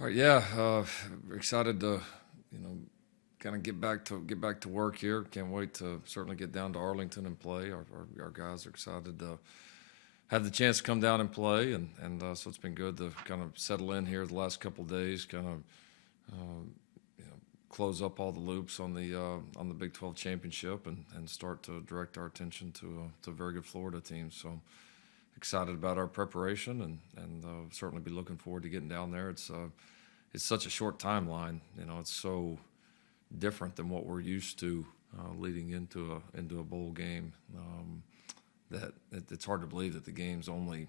All right, yeah, excited to, kind of get back to work here. Can't wait to certainly get down to Arlington and play. Our guys are excited to have the chance to come down and play, and so it's been good to kind of settle in here the last couple of days, kind of close up all the loops on the Big 12 championship, and start to direct our attention to a very good Florida team. So excited about our preparation, and certainly be looking forward to getting down there. It's such a short timeline. It's so different than what we're used to leading into a bowl game. That it's hard to believe that the game's only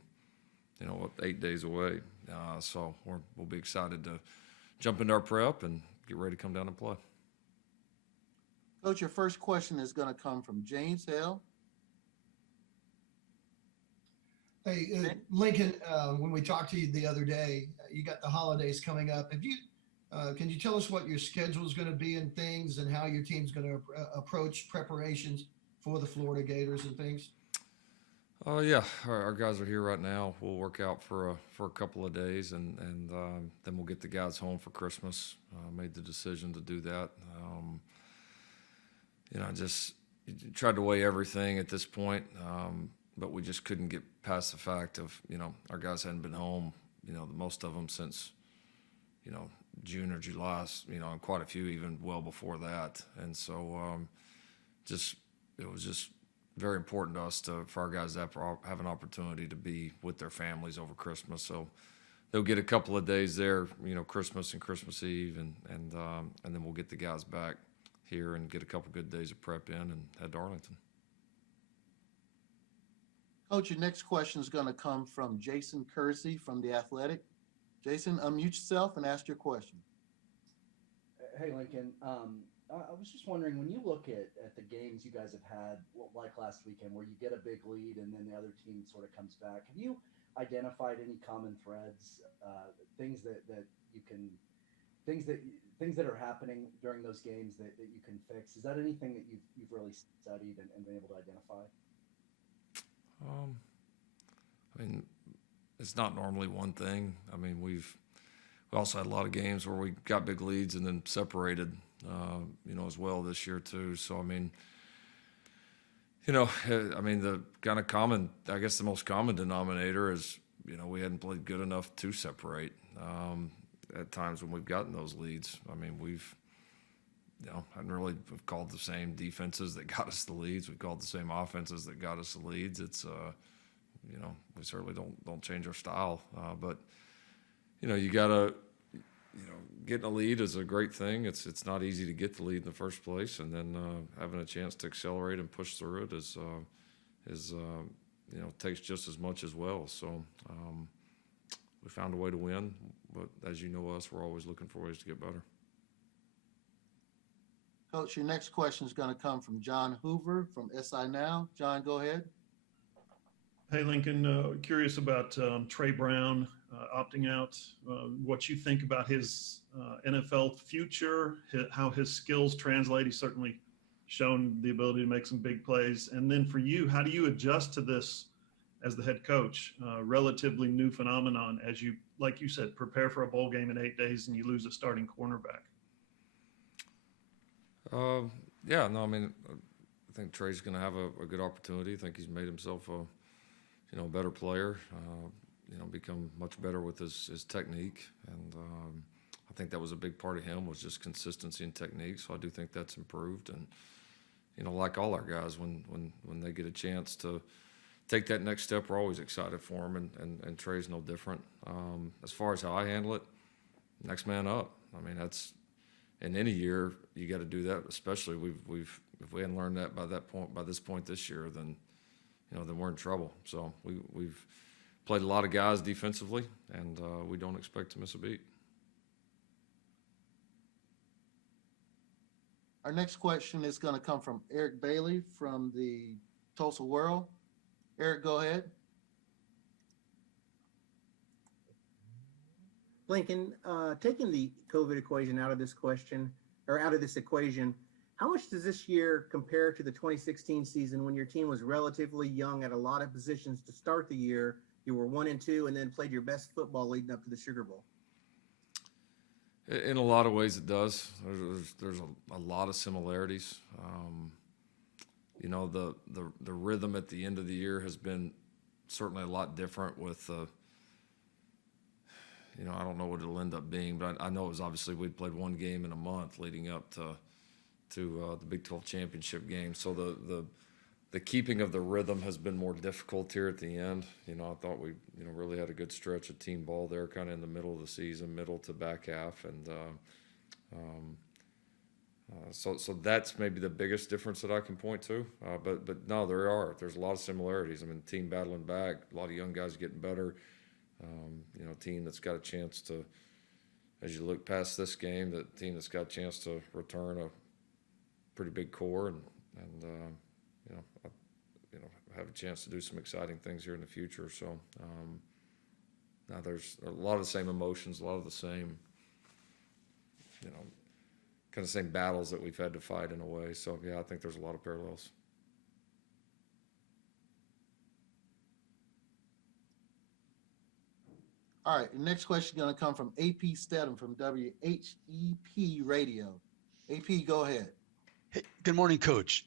8 days away. So we'll be excited to jump into our prep and get ready to come down and play. Coach, your first question is going to come from James Hale. Hey, Lincoln, when we talked to you the other day, you got the holidays coming up. Can you tell us what your schedule is going to be and things, and how your team's going to approach preparations for the Florida Gators and things? Yeah, our guys are here right now. We'll work out for a couple of days, and then we'll get the guys home for Christmas. Made the decision to do that. Just tried to weigh everything at this point, but we just couldn't get past the fact of our guys hadn't been home. Most of them since June or July. And quite a few even well before that, and so just it was just very important to us for our guys to have an opportunity to be with their families over Christmas. So they'll get a couple of days there, Christmas and Christmas Eve, and then we'll get the guys back here and get a couple good days of prep in and head to Arlington. Coach, your next question is going to come from Jason Kersey from The Athletic. Jason, unmute yourself and ask your question. Hey, Lincoln. I was just wondering, when you look at the games you guys have had, like last weekend, where you get a big lead and then the other team sort of comes back, have you identified any common threads, things that you can, things that are happening during those games that you can fix? Is that anything that you've really studied and been able to identify? Um, I mean, it's not normally one thing. I mean, we also had a lot of games where we got big leads and then separated, as well this year too. So I mean, the kind of common, I guess the most common denominator is, we hadn't played good enough to separate. At times when we've gotten those leads, I mean, we've, hadn't really called the same defenses that got us the leads. We've called the same offenses that got us the leads. It's, we certainly don't change our style, but you gotta, getting a lead is a great thing. It's not easy to get the lead in the first place, and then having a chance to accelerate and push through it is takes just as much as well. So we found a way to win, but as you know us, we're always looking for ways to get better. Coach, your next question is going to come from John Hoover from SI Now. John, go ahead. Hey, Lincoln, curious about Trey Brown opting out, what you think about his NFL future, how his skills translate. He's certainly shown the ability to make some big plays. And then for you, how do you adjust to this as the head coach? Relatively new phenomenon as you, like you said, prepare for a bowl game in 8 days and you lose a starting cornerback. Yeah, no, I mean, I think Trey's going to have a good opportunity. I think he's made himself a better player, become much better with his technique. And I think that was a big part of him, was just consistency and technique. So I do think that's improved. And, like all our guys, when they get a chance to take that next step, we're always excited for him. And Trey's no different. As far as how I handle it, next man up. I mean, that's, in any year, you got to do that, especially if we hadn't learned that by this point this year, then we're in trouble. So we've played a lot of guys defensively, and we don't expect to miss a beat. Our next question is going to come from Eric Bailey from the Tulsa World. Eric, go ahead. Lincoln, taking the COVID equation out of this question, or out of this equation, how much does this year compare to the 2016 season when your team was relatively young at a lot of positions to start the year? You were 1-2 and then played your best football leading up to the Sugar Bowl. In a lot of ways, it does. There's a lot of similarities. You know, the rhythm at the end of the year has been certainly a lot different with, you know, I don't know what it'll end up being, but I know it was obviously we'd played one game in a month leading up to the Big 12 championship game. So the keeping of the rhythm has been more difficult here at the end. You know, I thought we, you know, really had a good stretch of team ball there, kind of in the middle of the season, middle to back half, and so that's maybe the biggest difference that I can point to. But no, there's a lot of similarities. I mean, team battling back, a lot of young guys getting better. You know, a team that's got a chance to, as you look past this game, that team that's got a chance to return a pretty big core and you know, have a chance to do some exciting things here in the future. So now there's a lot of the same emotions, a lot of the same, you know, kind of same battles that we've had to fight in a way. So yeah, I think there's a lot of parallels. All right, the next question is going to come from AP Stedham from WHEP Radio. AP, go ahead. Hey, good morning, Coach.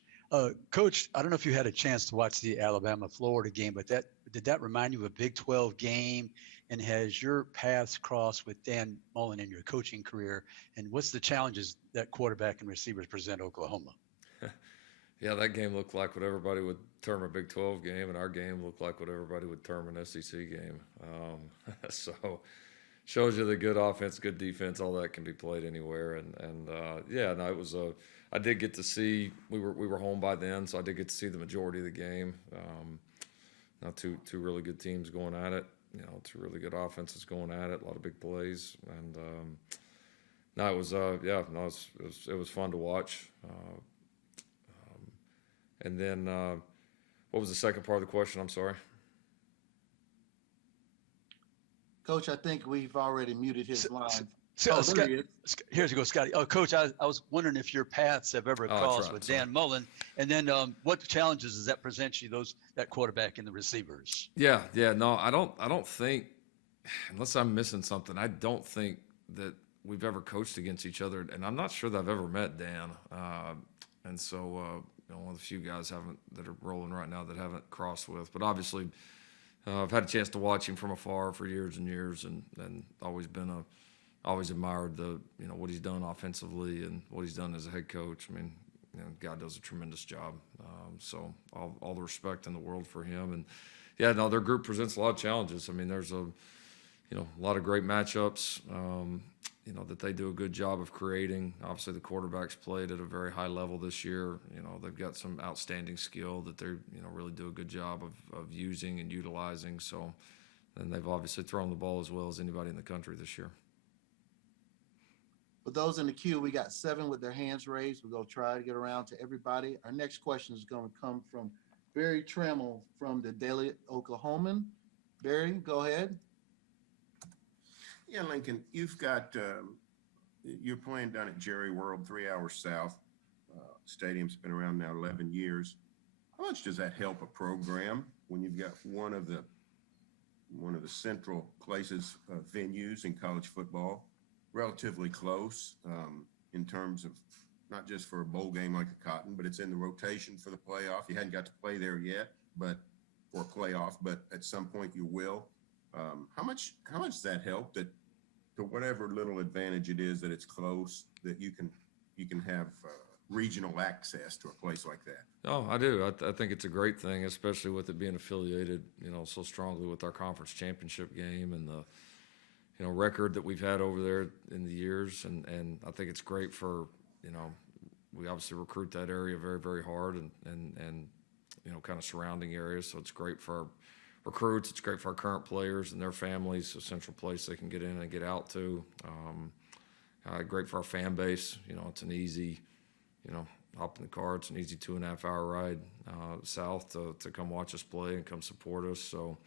Coach, I don't know if you had a chance to watch the Alabama-Florida game, but did that remind you of a Big 12 game? And has your paths crossed with Dan Mullen in your coaching career? And what's the challenges that quarterback and receivers present Oklahoma? Yeah, that game looked like what everybody would term a Big 12 game, and our game looked like what everybody would term an SEC game. So shows you the good offense, good defense, all that can be played anywhere. And yeah, no, it was I did get to see, we were home by then, so I did get to see the majority of the game. Now two really good teams going at it. You know, two really good offenses going at it. A lot of big plays, and no, it was it was fun to watch. And then, what was the second part of the question? I'm sorry. Coach, I think we've already muted his line. So, there he is. Here you go, Scotty. Oh, Coach, I was wondering if your paths have ever crossed right, with sorry. Dan Mullen, and then what challenges does that present you, that quarterback and the receivers? Yeah. No, I don't think, unless I'm missing something, I don't think that we've ever coached against each other, and I'm not sure that I've ever met Dan. And so, you know, one of the few guys that are rolling right now that haven't crossed with. But obviously, I've had a chance to watch him from afar for years and years, and always admired what he's done offensively and what he's done as a head coach. I mean, you know, God does a tremendous job. So all the respect in the world for him. And yeah, no, their group presents a lot of challenges. I mean, there's a lot of great matchups. That they do a good job of creating. Obviously, the quarterbacks played at a very high level this year. You know, they've got some outstanding skill that they're, really do a good job of using and utilizing. So, and they've obviously thrown the ball as well as anybody in the country this year. For those in the queue, we got 7 with their hands raised. We're going to try to get around to everybody. Our next question is going to come from Barry Trammell from the Daily Oklahoman. Barry, go ahead. Yeah, Lincoln, you've got, you're playing down at Jerry World, 3 hours south. Stadium's been around now 11 years. How much does that help a program when you've got one of the central places, venues in college football, relatively close in terms of not just for a bowl game like a Cotton, but it's in the rotation for the playoff. You hadn't got to play there yet, or playoff, but at some point you will. How much does that help that to whatever little advantage it is that it's close, that you can have regional access to a place like that? Oh, I do. I think it's a great thing, especially with it being affiliated, so strongly with our conference championship game and the, record that we've had over there in the years. And I think it's great for, we obviously recruit that area very, very hard and kind of surrounding areas. So it's great for our recruits. It's great for our current players and their families, a central place they can get in and get out to. Great for our fan base. It's an easy, hop in the car. It's an easy 2.5 hour ride south to come watch us play and come support us. So,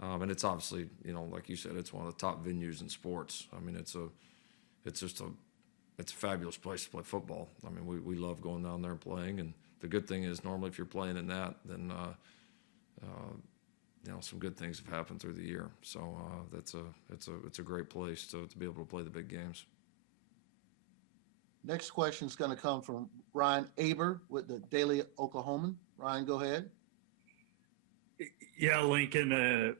and it's obviously, like you said, it's one of the top venues in sports. I mean, it's a fabulous place to play football. I mean, we love going down there and playing. And the good thing is normally if you're playing in that, then, some good things have happened through the year. So it's a great place to be able to play the big games. Next question is going to come from Ryan Aber with the Daily Oklahoman. Ryan, go ahead. Yeah, Lincoln.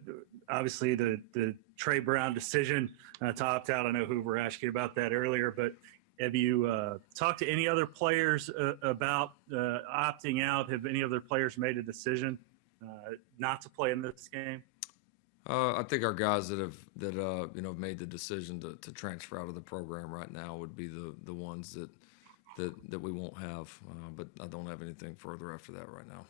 Obviously, the Trey Brown decision to opt out. I know Hoover asked you about that earlier, but have you talked to any other players about opting out? Have any other players made a decision not to play in this game? I think our guys that have made the decision to transfer out of the program right now would be the ones that we won't have. But I don't have anything further after that right now.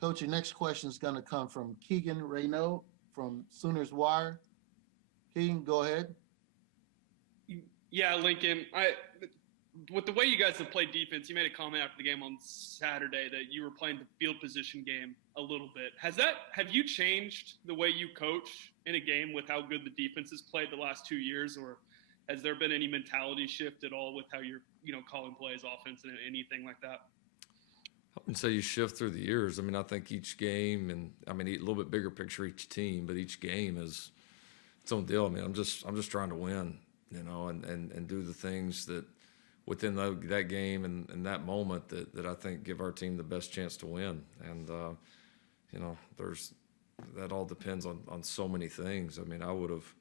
Coach, your next question is going to come from Keegan Raynaud from Sooners Wire. Keegan, go ahead. Yeah, Lincoln. With the way you guys have played defense, you made a comment after the game on Saturday that you were playing the field position game a little bit. Have you changed the way you coach in a game with how good the defense has played the last 2 years, or has there been any mentality shift at all with how you're calling plays, offense, and anything like that? I wouldn't say you shift through the years. I mean, I think each game, and I mean a little bit bigger picture each team, but each game is its own deal. I mean, I'm just trying to win, and do the things that within that game and that moment that I think give our team the best chance to win. And that all depends on so many things. I mean, I would have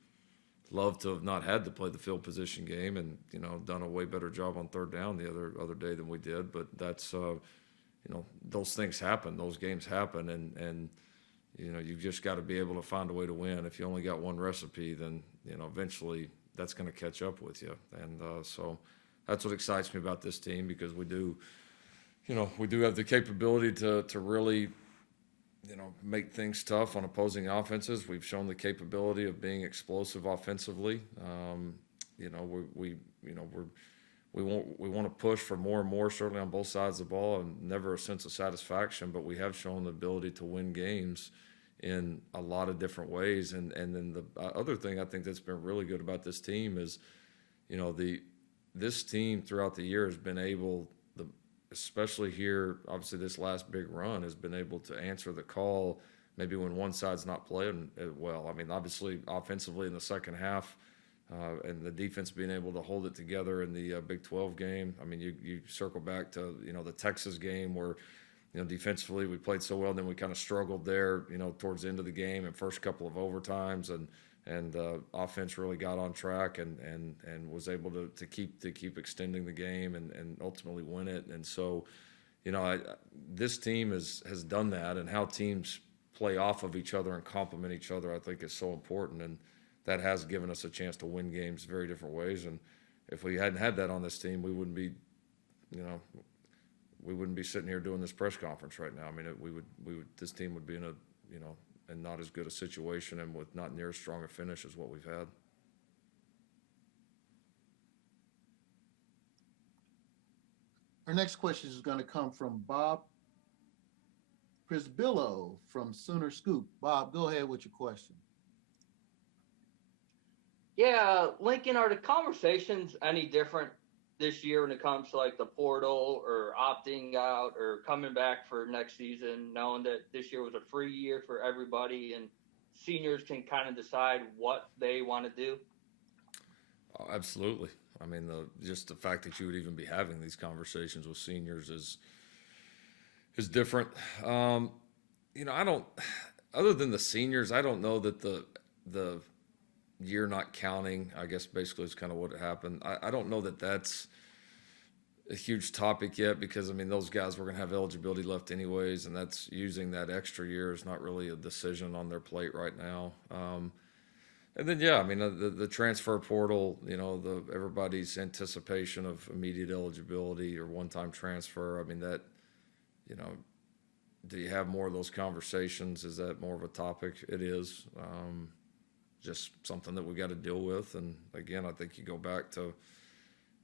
loved to have not had to play the field position game and done a way better job on third down the other day than we did. But that's those things happen, those games happen, and you've just got to be able to find a way to win. If you only got one recipe, then eventually that's going to catch up with you. And so that's what excites me about this team, because we do have the capability to really make things tough on opposing offenses. We've shown the capability of being explosive offensively. We want to push for more and more, certainly on both sides of the ball, and never a sense of satisfaction, but we have shown the ability to win games in a lot of different ways. And then the other thing I think that's been really good about this team is, this team throughout the year has been able, especially here, obviously this last big run, has been able to answer the call maybe when one side's not playing well. I mean, obviously offensively in the second half, and the defense being able to hold it together in the Big 12 game. I mean, you circle back to, the Texas game where, defensively we played so well, and then we kind of struggled there, towards the end of the game and first couple of overtimes, and offense really got on track and was able to keep extending the game and ultimately win it. And so, this team has done that, and how teams play off of each other and complement each other, I think, is so important. And that has given us a chance to win games very different ways. And if we hadn't had that on this team, we wouldn't be, sitting here doing this press conference right now. I mean, this team would be in in not as good a situation and with not near as strong a finish as what we've had. Our next question is going to come from Bob Prisbillo from Sooner Scoop. Bob, go ahead with your question. Yeah, Lincoln, are the conversations any different this year when it comes to like the portal or opting out or coming back for next season, knowing that this year was a free year for everybody and seniors can kind of decide what they want to do? Oh, absolutely. I mean, just the fact that you would even be having these conversations with seniors is different. I don't, other than the seniors, I don't know that the year not counting, I guess basically is kind of what happened. I don't know that that's a huge topic yet, because I mean, those guys were going to have eligibility left anyways, and that's using that extra year is not really a decision on their plate right now. And then, yeah, I mean, the transfer portal, everybody's anticipation of immediate eligibility or one-time transfer. I mean, that, do you have more of those conversations? Is that more of a topic? It is. Just something that we got to deal with. And again, I think you go back to,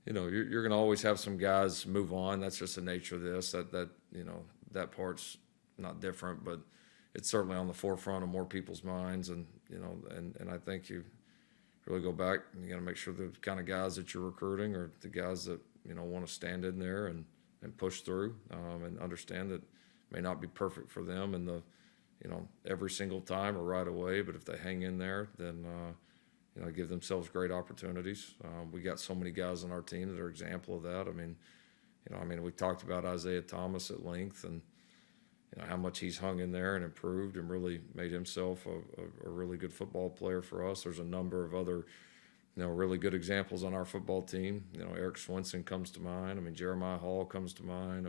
you're going to always have some guys move on. That's just the nature of this. That part's not different, but it's certainly on the forefront of more people's minds. And and I think you really go back and you got to make sure the kind of guys that you're recruiting are the guys that want to stand in there and push through, and understand that it may not be perfect for them in the every single time or right away, but if they hang in there, then give themselves great opportunities. We got so many guys on our team that are example of that. We talked about Isaiah Thomas at length, and how much he's hung in there and improved and really made himself a really good football player for us. There's a number of other, really good examples on our football team. Eric Swinson comes to mind. Jeremiah Hall comes to mind.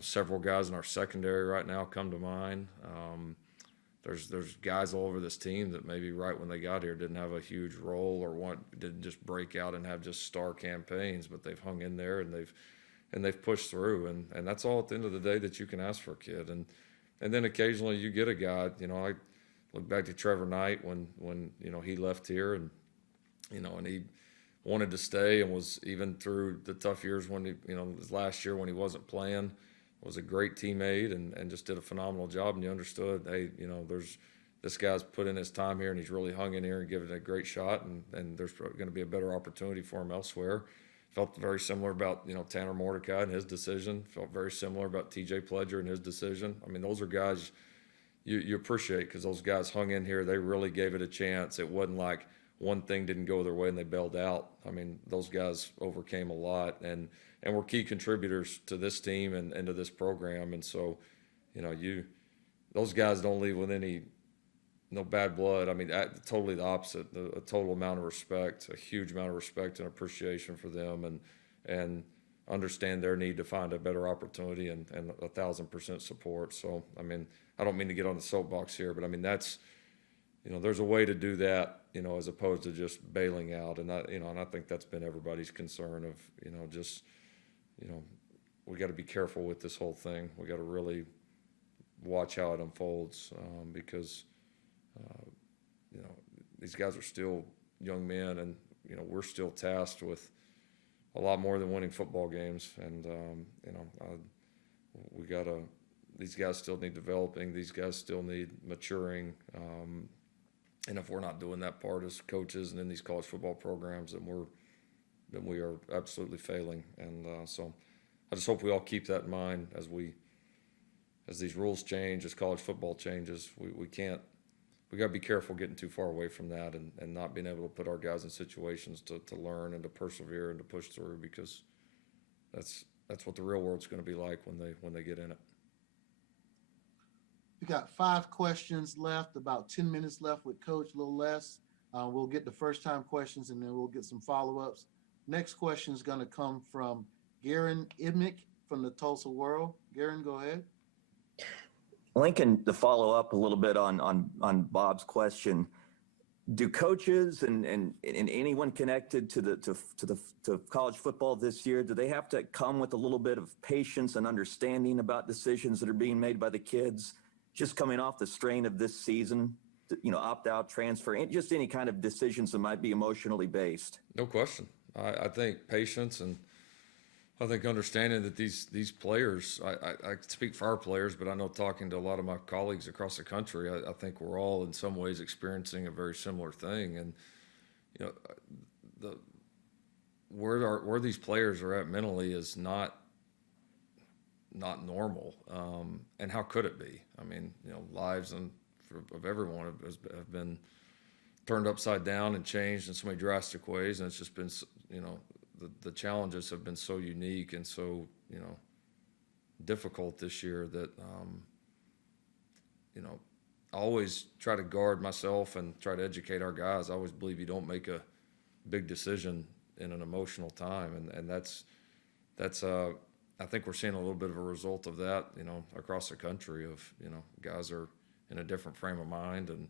Several guys in our secondary right now come to mind. There's guys all over this team that maybe right when they got here didn't have a huge role or didn't just break out and have just star campaigns, but they've hung in there and they've pushed through, and that's all at the end of the day that you can ask for a kid. And then occasionally you get a guy, I look back to Trevor Knight when he left here and he wanted to stay and was even through the tough years when his last year when he wasn't playing, was a great teammate and just did a phenomenal job. And you understood, hey, this guy's put in his time here and he's really hung in here and given it a great shot, and there's going to be a better opportunity for him elsewhere. Felt very similar about Tanner Mordecai and his decision. Felt very similar about TJ Pledger and his decision. Those are guys you appreciate because those guys hung in here. They really gave it a chance. It wasn't like one thing didn't go their way and they bailed out. Those guys overcame a lot and were key contributors to this team and to this program. And so, those guys don't leave with no bad blood. Totally the opposite. A total amount of respect, a huge amount of respect and appreciation for them, and understand their need to find a better opportunity and 1,000% support. So, I don't mean to get on the soapbox here, but that's, there's a way to do that, as opposed to just bailing out. And I think that's been everybody's concern of, we got to be careful with this whole thing. We got to really watch how it unfolds, because these guys are still young men, and we're still tasked with a lot more than winning football games. And these guys still need developing. These guys still need maturing. And if we're not doing that part as coaches and in these college football programs, then we are absolutely failing. And so I just hope we all keep that in mind as these rules change, as college football changes. We got to be careful getting too far away from that and not being able to put our guys in situations to learn and to persevere and to push through, because that's what the real world's going to be like when they get in it. We got 5 questions left, about 10 minutes left with Coach, a little less. We'll get the first time questions and then we'll get some follow-ups. Next question is going to come from Garen Ibnick from the Tulsa World. Garen, go ahead. Lincoln, to follow up a little bit on Bob's question, do coaches and anyone connected to college football this year, do they have to come with a little bit of patience and understanding about decisions that are being made by the kids, just coming off the strain of this season, opt out, transfer, and just any kind of decisions that might be emotionally based? No question. I think patience, and I think understanding that these players, I speak for our players, but I know talking to a lot of my colleagues across the country, I think we're all in some ways experiencing a very similar thing. And, where these players are at mentally is not normal. And how could it be? Lives of everyone have been turned upside down and changed in so many drastic ways. And it's just been, the challenges have been so unique and so, difficult this year that, I always try to guard myself and try to educate our guys. I always believe you don't make a big decision in an emotional time. And that's I think we're seeing a little bit of a result of that, across the country of, guys are in a different frame of mind and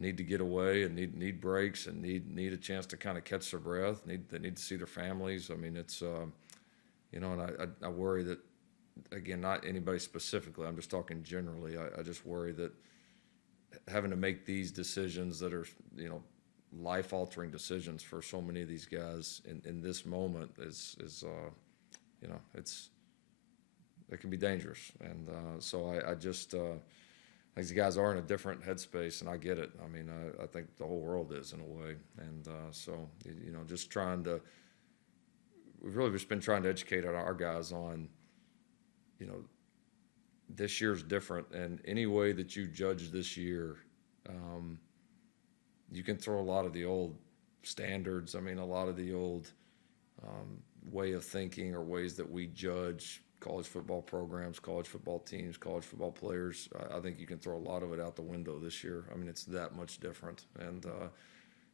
need to get away and need breaks and need a chance to kind of catch their breath. They need to see their families. It's, and I worry that, again, not anybody specifically, I'm just talking generally. I just worry that having to make these decisions that are, life-altering decisions for so many of these guys in this moment is it can be dangerous. And so I just, these guys are in a different headspace, and I get it. I think the whole world is in a way. And so, just we've really just been trying to educate our guys on, this year's different, and any way that you judge this year, you can throw a lot of the old standards. I mean, a lot of the old way of thinking or ways that we judge college football programs, college football teams, college football players. I think you can throw a lot of it out the window this year. I mean, it's that much different. And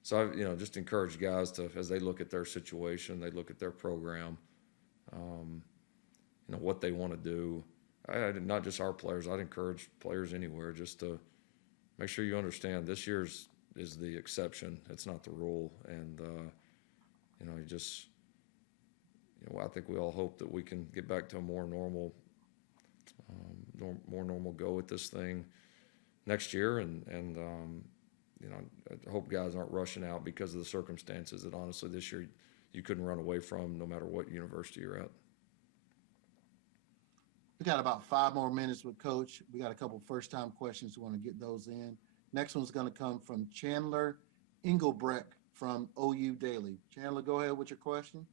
so I, just encourage guys to, as they look at their situation, they look at their program, what they want to do. Not just our players. I'd encourage players anywhere just to make sure you understand this year's is the exception. It's not the rule. And, I think we all hope that we can get back to a more normal go at this thing next year. And I hope guys aren't rushing out because of the circumstances that honestly this year you couldn't run away from no matter what university you're at. We got about 5 more minutes with Coach. We got a couple first-time questions. We want to get those in. Next one's going to come from Chandler Engelbrecht from OU Daily. Chandler, go ahead with your question.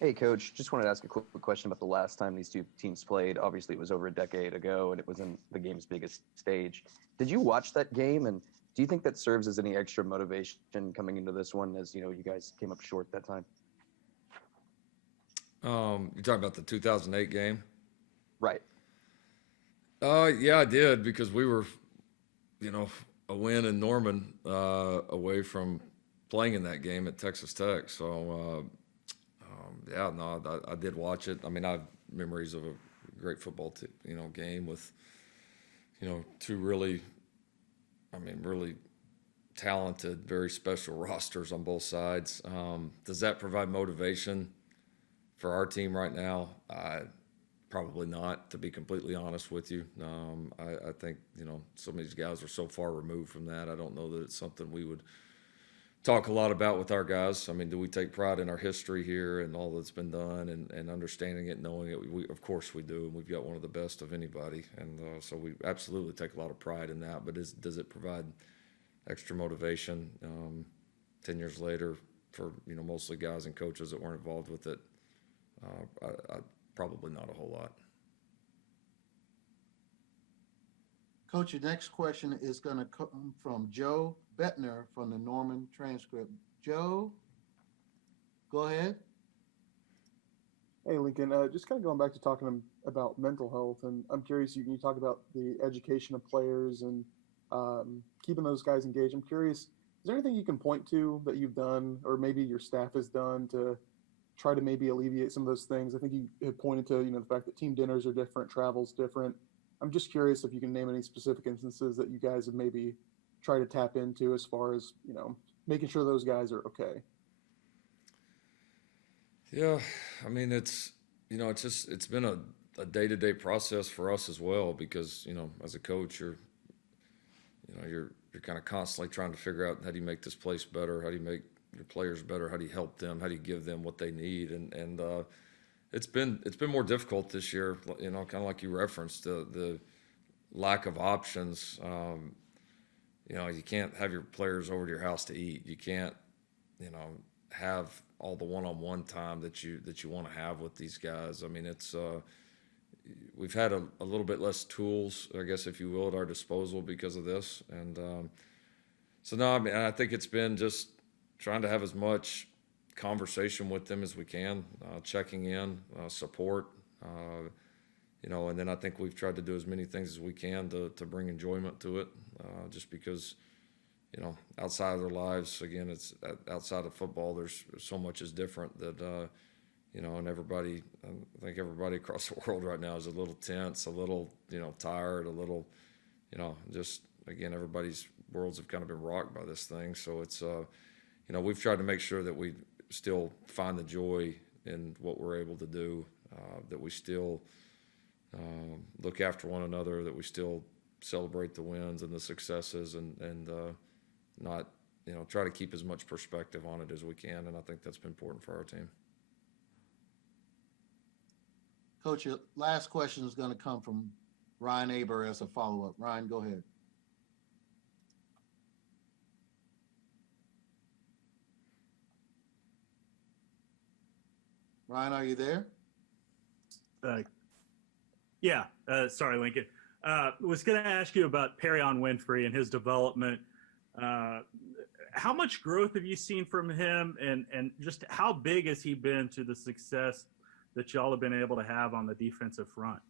Hey, Coach. Just wanted to ask a quick question about the last time these two teams played. Obviously, it was over a decade ago, and it was in the game's biggest stage. Did you watch that game, and do you think that serves as any extra motivation coming into this one as, you guys came up short that time? You're talking about the 2008 game? Right. Yeah, I did because we were, a win in Norman away from playing in that game at Texas Tech. So, I did watch it. I mean, I have memories of a great football, game with, two really talented, very special rosters on both sides. Does that provide motivation for our team right now? Probably not, to be completely honest with you. I think, some of these guys are so far removed from that. I don't know that it's something we would talk a lot about with our guys. I mean, do we take pride in our history here and all that's been done and understanding it, knowing it? Of course we do, and we've got one of the best of anybody. And so we absolutely take a lot of pride in that. But does it provide extra motivation 10 years later for, mostly guys and coaches that weren't involved with it? Probably not a whole lot. Coach, your next question is going to come from Joe Bettner from the Norman Transcript. Joe, go ahead. Hey, Lincoln, just kind of going back to talking about mental health, and I'm curious, you talk about the education of players and keeping those guys engaged. I'm curious, is there anything you can point to that you've done or maybe your staff has done to try to maybe alleviate some of those things? I think you had pointed to, the fact that team dinners are different, travel's different. I'm just curious if you can name any specific instances that you guys have maybe tried to tap into as far as, making sure those guys are okay. Yeah, I mean, it's been a day-to-day process for us as well because, as a coach, you're kind of constantly trying to figure out how do you make this place better, how do you make your players better, how do you help them, how do you give them what they need, and it's been more difficult this year, kind of like you referenced the lack of options. You can't have your players over to your house to eat. You can't, have all the one-on-one time that you want to have with these guys. I mean, it's we've had a little bit less tools, I guess, if you will, at our disposal because of this. And so no, I mean, I think it's been just trying to have as much conversation with them as we can, checking in, support, and then I think we've tried to do as many things as we can to bring enjoyment to it, just because, outside of their lives, again, it's outside of football, there's so much is different that, and everybody, I think everybody across the world right now is a little tense, a little, tired, a little, just, again, everybody's worlds have kind of been rocked by this thing. So it's, we've tried to make sure that we still find the joy in what we're able to do, that we still look after one another, that we still celebrate the wins and the successes and not, try to keep as much perspective on it as we can. And I think that's been important for our team. Coach, your last question is going to come from Ryan Aber as a follow-up. Ryan, go ahead. Ryan, are you there? Yeah. Sorry, Lincoln. Was going to ask you about Perion Winfrey and his development. How much growth have you seen from him, and just how big has he been to the success that y'all have been able to have on the defensive front?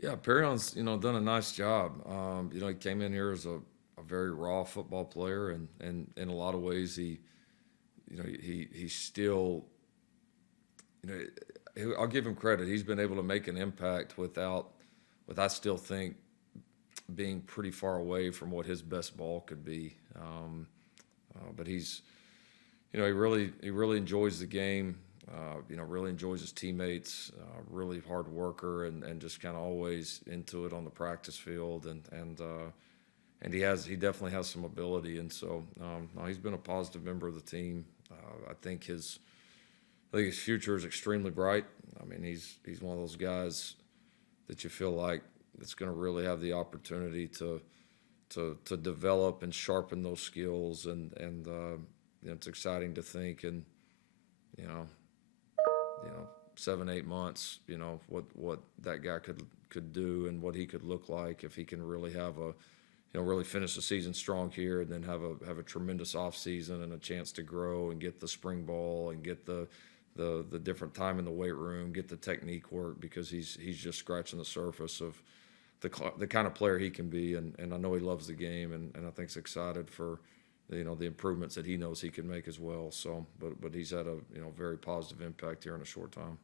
Yeah, Perion's done a nice job. He came in here as a very raw football player, and in a lot of ways he still, I'll give him credit. He's been able to make an impact without I still think being pretty far away from what his best ball could be. But he's, he really enjoys the game. Really enjoys his teammates. Really hard worker, and just kind of always into it on the practice field. And he definitely has some ability. And so no, he's been a positive member of the team. I think his future is extremely bright. I mean, he's one of those guys that you feel like it's going to really have the opportunity to develop and sharpen those skills, and it's exciting to think, and 7-8 months, what that guy could do and what he could look like if he can really have really finish the season strong here, and then have a tremendous off season and a chance to grow and get the spring ball and get the different time in the weight room, get the technique work, because he's just scratching the surface of the kind of player he can be, and I know he loves the game, and I think he's excited for the improvements that he knows he can make as well. So, but he's had a very positive impact here in a short time.